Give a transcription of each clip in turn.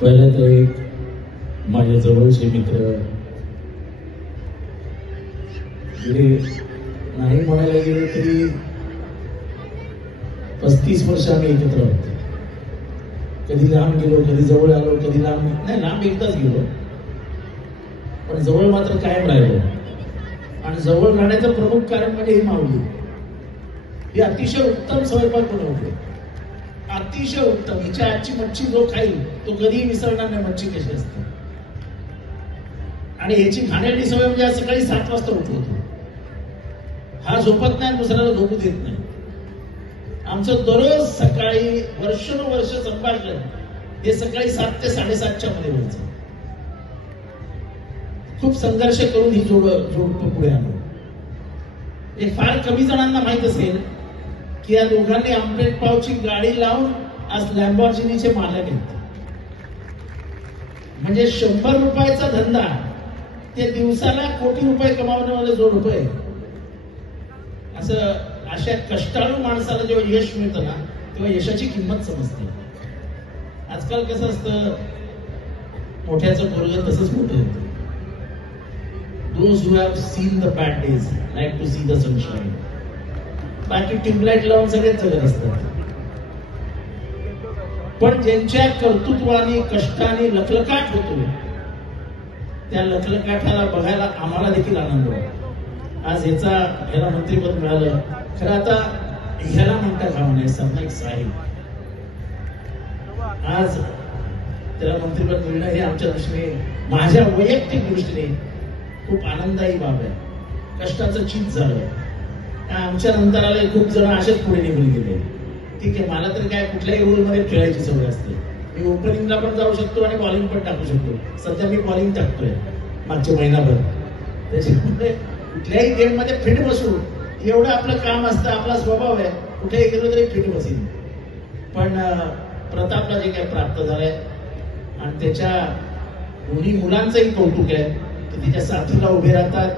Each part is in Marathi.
पहिलं तर एक माझ्या जवळचे मित्र गेले नाही म्हणायला गेले तरी 35 वर्ष आम्ही एकत्र आहोत. कधी लांब गेलो, कधी जवळ आलो, कधी लांब नाही, लांब एकदाच गेलो, पण जवळ मात्र कायम राहिलो. आणि जवळ राहण्याचं प्रमुख कारण म्हणजे ही माऊली. ही अतिशय उत्तम स्वयंपाक बनवते, अतिशय उत्तम. हिच्या आजची मच्छी जो खाईल तो कधीही विसरणार नाही मच्छी कशी असते. आणि याची खाण्याची सवय म्हणजे आज सकाळी 7 वाजता उठवतो. हा झोपत नाही, दुसऱ्याला झोपू देत नाही. आमचं दररोज सकाळी वर्षानुवर्ष संभाषण हे सकाळी 7 ते 7:30च्या मध्ये व्हायचं. खूप संघर्ष करून ही जोड पुढे आलो. हे फार कमी जणांना माहित असेल की या दोघांनी आमलेट पावची गाडी लावून आज लॅम्बॉर्गिनीचे मालक आहेत. म्हणजे 100 रुपयाचा धंदा ते दिवसाला कोटी रुपये कमावण्यामध्ये जोड रुपये. असं अशा कष्टाळू माणसाला जेव्हा यश मिळतं ना तेव्हा यशाची किंमत समजते. आजकाल कसं असतं, मोठ्याचं पोरगं तसंच मोठं होतं. Those who have seen the bad days like to see the sunshine. बाकी ट्यूबलाईट लावून सगळेच जगत असतात. पण ज्यांच्या कर्तृत्वाने कष्टाने लखलखाट होतो त्या लखलखाटाला बघायला आम्हाला देखील आनंद होतो. आज ह्याला मंत्रिपद मिळालं. खरं आता ह्याला म्हणता कामा नये, सरनाईक साहेब. आज त्याला मंत्रिपद मिळणं हे आमच्या दृष्टीने, माझ्या वैयक्तिक दृष्टीने खूप आनंदायी बाब आहे. कष्टाचं चीज झालं. आमच्या नंतर आले खूप जण असेच पुढे निघून गेले. ठीक आहे, मला तर काय कुठल्याही रोलमध्ये खेळायची सवय असते. मी ओपनिंगला पण जाऊ शकतो आणि बॉलिंग पण टाकू शकतो. सध्या मी बॉलिंग टाकतोय मागच्या महिनाभर. त्याच्यामुळे कुठल्याही गेम मध्ये फिट बसू एवढं आपलं काम असतं, आपला स्वभाव आहे. कुठेही गेलो तरी फिट बसेल. पण प्रतापला जे काही प्राप्त झालंय आणि त्याच्या दोन्ही मुलांचंही कौतुक आहे. ते तिच्या साथीला उभे राहतात,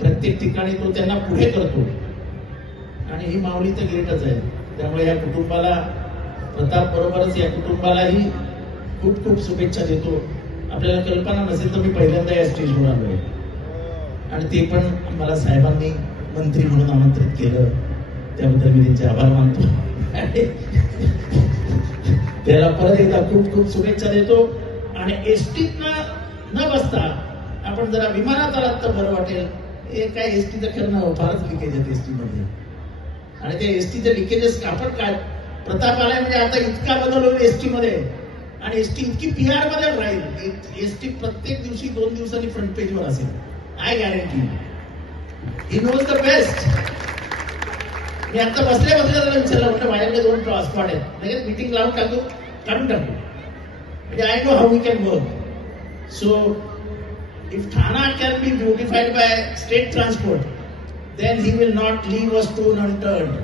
प्रत्येक ठिकाणी तो त्यांना पुढे करतो. आणि ही माऊली तर ग्रेटच आहे. त्यामुळे या कुटुंबाला, प्रताप बरोबरच या कुटुंबालाही खूप खूप शुभेच्छा देतो. आपल्याला कल्पना नसेल तर मी पहिल्यांदा या स्टेजवर आलोय आणि ते पण मला साहेबांनी मंत्री म्हणून आमंत्रित केलं, त्याबद्दल मी त्यांचे आभार मानतो. त्याला परत एकदा खूप खूप शुभेच्छा देतो. आणि एसटीत न बसता आपण जरा विमानात आलात तर बरं वाटेल. हे काय एसटीचं खरं फारच लिकेज आहेत एसटी मध्ये. आणि ते एसटीचे लिकेजेस आपण काय, प्रताप आलाय म्हणजे आता इतका बदल होईल एसटी मध्ये. आणि एसटी इतकी PR मध्ये राहील. एसटी प्रत्येक दिवशी 2 दिवसांनी फ्रंट पेजवर असेल. I guarantee. He knows the best. मी आता बसल्या त्याला विचारलं, म्हटलं माझ्याकडे 2 ट्रान्सपोर्ट आहेत, लगेच मीटिंग लावून काढून टाकू. म्हणजे I know how we can work. So if Thana can be beautified by state transport, then he will not leave a stone unturned.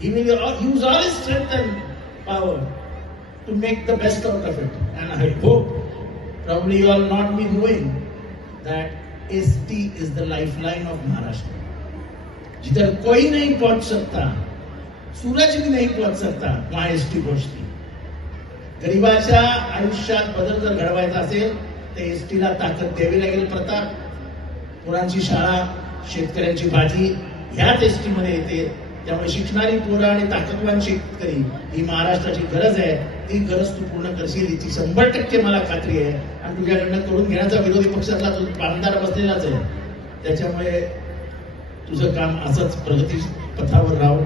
He will use all his strength and power to make the best out of it. And I hope, probably you all not be knowing that ST is the lifeline of Maharashtra. जिधर कोई नहीं पहुंच सकता, सूरज भी नहीं पहुंच सकता, वहां ST पहुंचती. गरीबाच्या आयुष्यात बदल जर घडवायचा असेल तर एसटीला ताकद द्यावी लागेल. प्रताप, पोरांची शाळा, शेतकऱ्यांची भाजी ह्याच एसटी मध्ये येते. त्यामुळे शिकणारी पोरं आणि ताकदवान शेतकरी ही महाराष्ट्राची गरज आहे. ती गरज तू पूर्ण करशील याची 100% मला खात्री आहे. आणि तुझ्याकडनं करून घेण्याचा विरोधी पक्षातला जो आमदार बसलेलाच आहे. त्याच्यामुळे तुझं काम असंच प्रगती पथावर राहावं.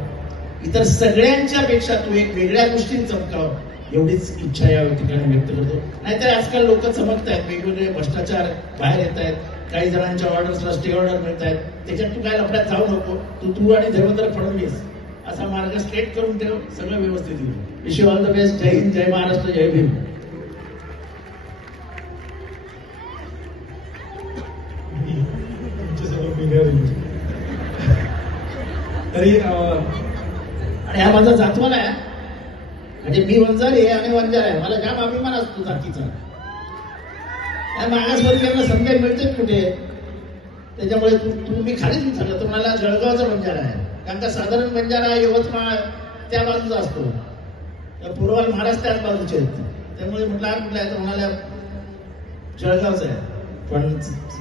इतर सगळ्यांच्या पेक्षा तू एक वेगळ्या गोष्टीत चमकाव, एवढीच इच्छा या ठिकाणी व्यक्त करतो. नाहीतर आजकाल लोक चमकत आहेत, वेगवेगळे भ्रष्टाचार बाहेर येत आहेत, काही जणांच्या ऑर्डर्सला स्टे ऑर्डर मिळत आहेत. त्याच्यात तू काय लफड्यात जाऊ नको. तू आणि देवेंद्र फडणवीस असा मार्ग स्ट्रेट करून ठेव, सगळं व्यवस्थित होईल. Wish you all the best. जय हिंद, जय महाराष्ट्र, जय भीम. तरी आणि हा माझा जातवाला आहे. म्हणजे मी वंजारी आहे आणि वंजार आहे. मला जाम अभिमान असतो जातीचा. मागासवर्गीयांना संधी मिळते कुठे. त्याच्यामुळे तुम्ही खालीच विचारलं, तुम्हाला जळगावचा बंजारा आहे. कारण का साधारण बंजारा यवतमाळ त्या बाजूचा असतो, पूर्व महाराष्ट्र त्याच बाजूचे आहेत. त्यामुळे म्हटलं हा कुठला आहे तर म्हणाल्या जळगावचा आहे. पण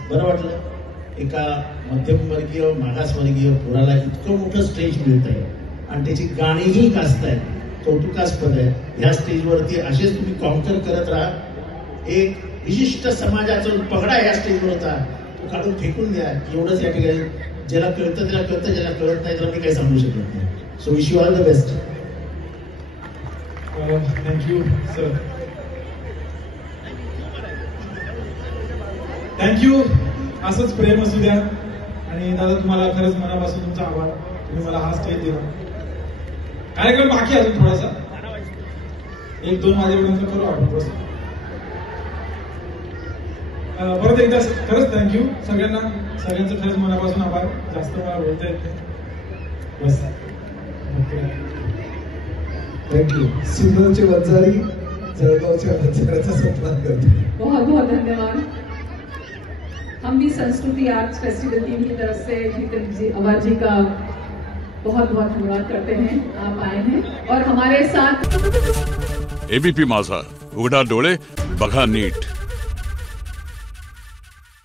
बरं वाटलं एका मध्यमवर्गीय मागासवर्गीय पोराला इतकं मोठं स्टेज मिळत आहे आणि त्याची गाणीही गाजतायत, कौतुकास्पद आहे. ह्या स्टेजवरती असेच तुम्ही कॉन्कर करत राहा. एक विशिष्ट समाजाचा पगडा या स्टेजवर होता, तो काढून फेकून द्या. एवढंच या ठिकाणी ज्याला कळतं त्याला कळतं, ज्याला कळत नाही त्याला मी काही सांगू शकत नाही. So wish you all the best. Thank you sir, thank you. असंच प्रेम असू द्या. आणि दादा तुम्हाला खरंच मनापासून तुमचा आभार, तुम्ही मला हा स्टेज दिला. कार्यक्रम बाकी अजून थोडासा, 1-2 वाजेपर्यंत करू आपण बस. परत एकदा खरंच थँक्यू सगळ्यांना, सगळ्यांचं खरंच मनापासून आभार. जास्त मला बोलता येत नाही बस. थँक्यू. सिंधूचे वंजारी जळगावच्या वंजाराचा सन्मान करतो. बहुत बहुत धन्यवाद. हम भी संस्कृति आर्ट्स फेस्टिवल टीम की तरफ से जीतन जी अवाज जी का बहुत बहुत धन्यवाद करते हैं, आप आए हैं और हमारे साथ. एबीपी माझा, उघडा डोळे बघा नीट.